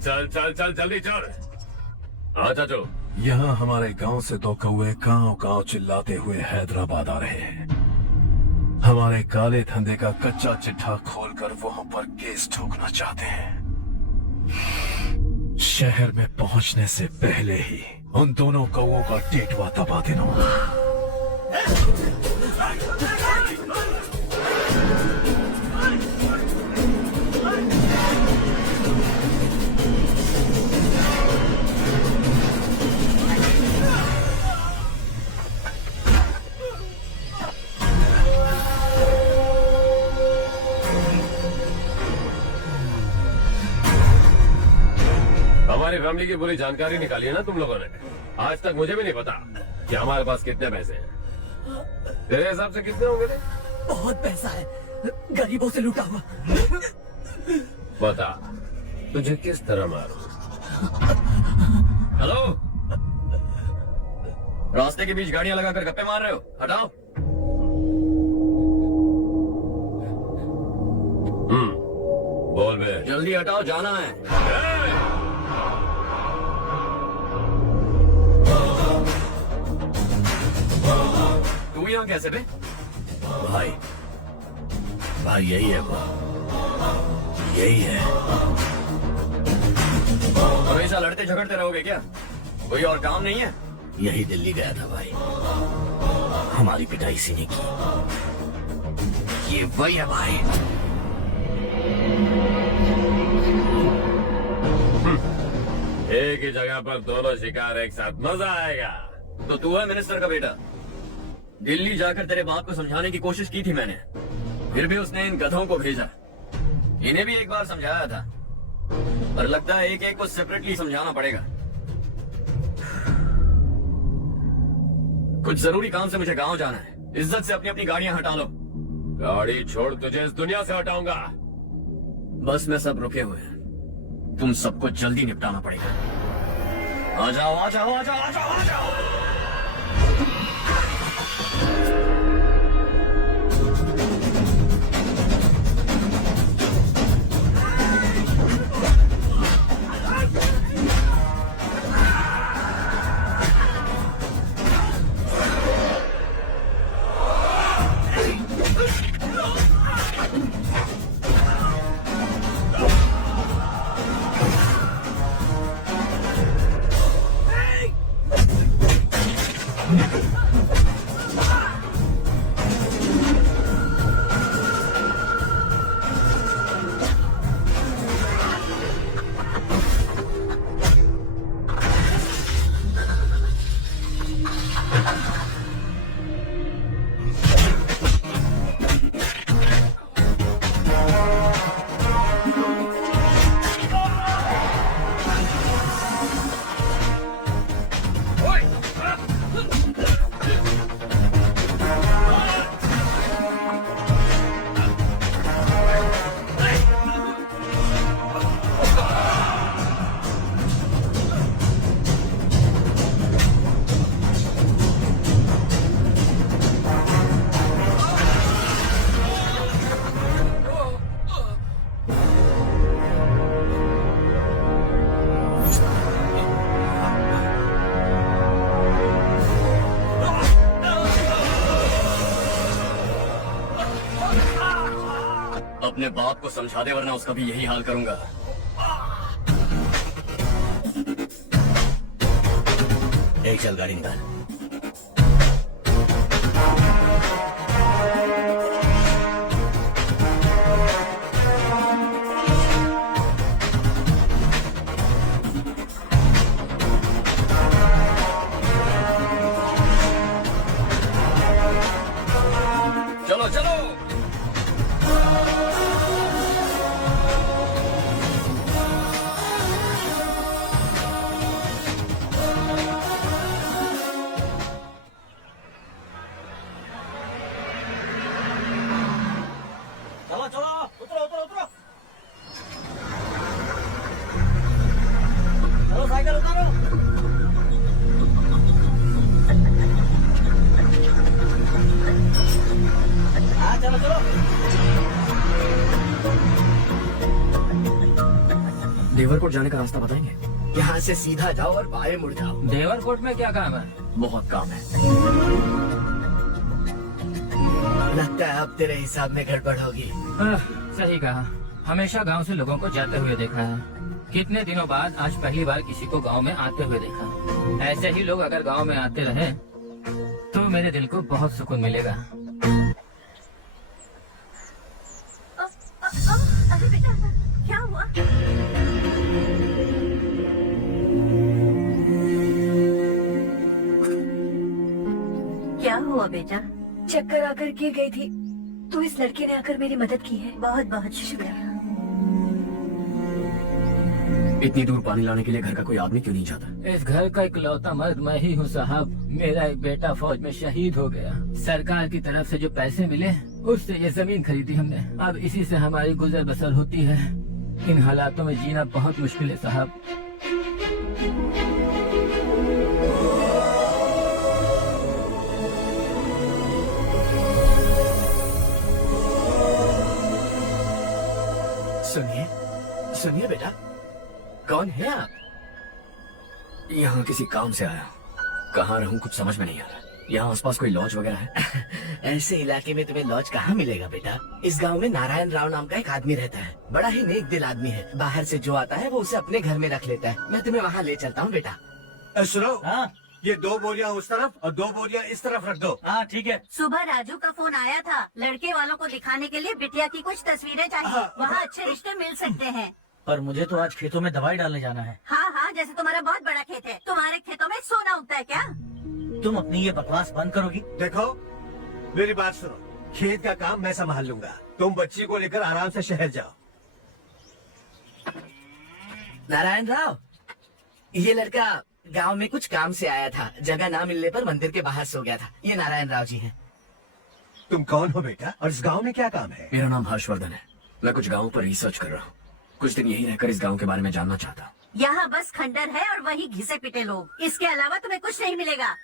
चल चल चल जल्दी चल। हाँ चाचू। यहाँ हमारे गांव से 2 कौवे गांव गांव चिल्लाते हुए हैदराबाद आ रहे हैं। हमारे काले धंधे का कच्चा चिट्ठा खोलकर वो हम पर केस ठोकना चाहते हैं। शहर में पहुंचने से पहले ही उन दोनों कौवों का टेटवा दबा देना। हमारी फैमिली की पूरी जानकारी निकाली है ना तुम लोगों ने। आज तक मुझे भी नहीं पता कि हमारे पास कितने पैसे हैं। तेरे हिसाब से कितने होंगे? बहुत पैसा है, गरीबों से लूटा हुआ। बता तुझे किस तरह मारूं? हेलो, रास्ते के बीच गाड़ियां लगाकर गप्पे मार रहे हो? हटाओ। बोल बे। जल्दी हटाओ, जाना है। तू यहाँ कैसे बे? भाई यही है वो, यही है। हमेशा लड़ते झगड़ते रहोगे क्या? कोई और काम नहीं है? यही दिल्ली गया था भाई, हमारी पिटाई इसी ने की। ये वही है भाई। एक ही जगह पर दोनों शिकार एक साथ, मजा आएगा। तो तू है मिनिस्टर का बेटा। दिल्ली जाकर तेरे बाप को समझाने की कोशिश की थी मैंने, फिर भी उसने इन गधों को भेजा। इन्हें भी एक बार समझाया था, पर लगता है एक एक को सेपरेटली समझाना पड़ेगा। कुछ जरूरी काम से मुझे गांव जाना है। इज्जत से अपनी अपनी गाड़ियां हटा लो। गाड़ी छोड़, तुझे इस दुनिया से हटाऊंगा। बस में सब रुके हुए हैं, तुम सबको जल्दी निपटाना पड़ेगा। आ जाओ आ जाओ आ जाओ आ जाओ आ जाओ। अपने बाप को समझा दे, वरना उसका भी यही हाल करूंगा। एक चल गाड़ी निकाल। चलो चलो। देवरकोट जाने का रास्ता बताएंगे? यहाँ से सीधा जाओ और बाएं मुड़ जाओ। देवरकोट में क्या काम है? बहुत काम है। लगता है अब तेरे हिसाब में गड़बड़ होगी। सही कहा। हमेशा गांव से लोगों को जाते हुए देखा है। कितने दिनों बाद आज पहली बार किसी को गांव में आते हुए देखा। ऐसे ही लोग अगर गांव में आते रहे तो मेरे दिल को बहुत सुकून मिलेगा। अरे बेटा, क्या हुआ? क्या हुआ बेटा? चक्कर आकर गिर गई थी तो इस लड़के ने आकर मेरी मदद की है। बहुत बहुत शुक्रिया। इतनी दूर पानी लाने के लिए घर का कोई आदमी क्यों नहीं जाता? इस घर का इकलौता मर्द मैं ही हूँ साहब। मेरा एक बेटा फौज में शहीद हो गया। सरकार की तरफ से जो पैसे मिले उससे ये जमीन खरीदी हमने। अब इसी से हमारी गुजर बसर होती है। इन हालातों में जीना बहुत मुश्किल है साहब। सुनिए, सुनिए बेटा, कौन है आप? यहाँ किसी काम से आया। कहाँ रहूँ कुछ समझ में नहीं आ रहा। यहाँ आसपास कोई लॉज वगैरह है? ऐसे इलाके में तुम्हें लॉज कहाँ मिलेगा बेटा? इस गांव में नारायण राव नाम का एक आदमी रहता है। बड़ा ही नेक दिल आदमी है। बाहर से जो आता है वो उसे अपने घर में रख लेता है। मैं तुम्हें वहाँ ले चलता हूँ बेटा। सुनो, ये 2 बोरियां उस तरफ और 2 बोरियां इस तरफ रख दो। हाँ ठीक है। सुबह राजू का फोन आया था। लड़के वालों को दिखाने के लिए बिटिया की कुछ तस्वीरें चाहिए। वहाँ अच्छे रिश्ते मिल सकते हैं। पर मुझे तो आज खेतों में दवाई डालने जाना है। हाँ हाँ, जैसे तुम्हारा बहुत बड़ा खेत है। तुम्हारे खेतों में सोना उगता है क्या? तुम अपनी ये बकवास बंद करोगी? देखो, मेरी बात सुनो, खेत का काम मैं संभाल लूंगा। तुम बच्ची को लेकर आराम से शहर जाओ। नारायण राव, ये लड़का गांव में कुछ काम से आया था। जगह ना मिलने पर मंदिर के बाहर सो गया था। ये नारायण राव जी हैं। तुम कौन हो बेटा और इस गांव में क्या काम है? मेरा नाम हर्षवर्धन है। मैं कुछ गाँव पर रिसर्च कर रहा हूँ। कुछ दिन यही रहकर इस गाँव के बारे में जानना चाहता हूँ। यहाँ बस खंडर है और वही घिसे पिटे लोग। इसके अलावा तुम्हें कुछ नहीं मिलेगा।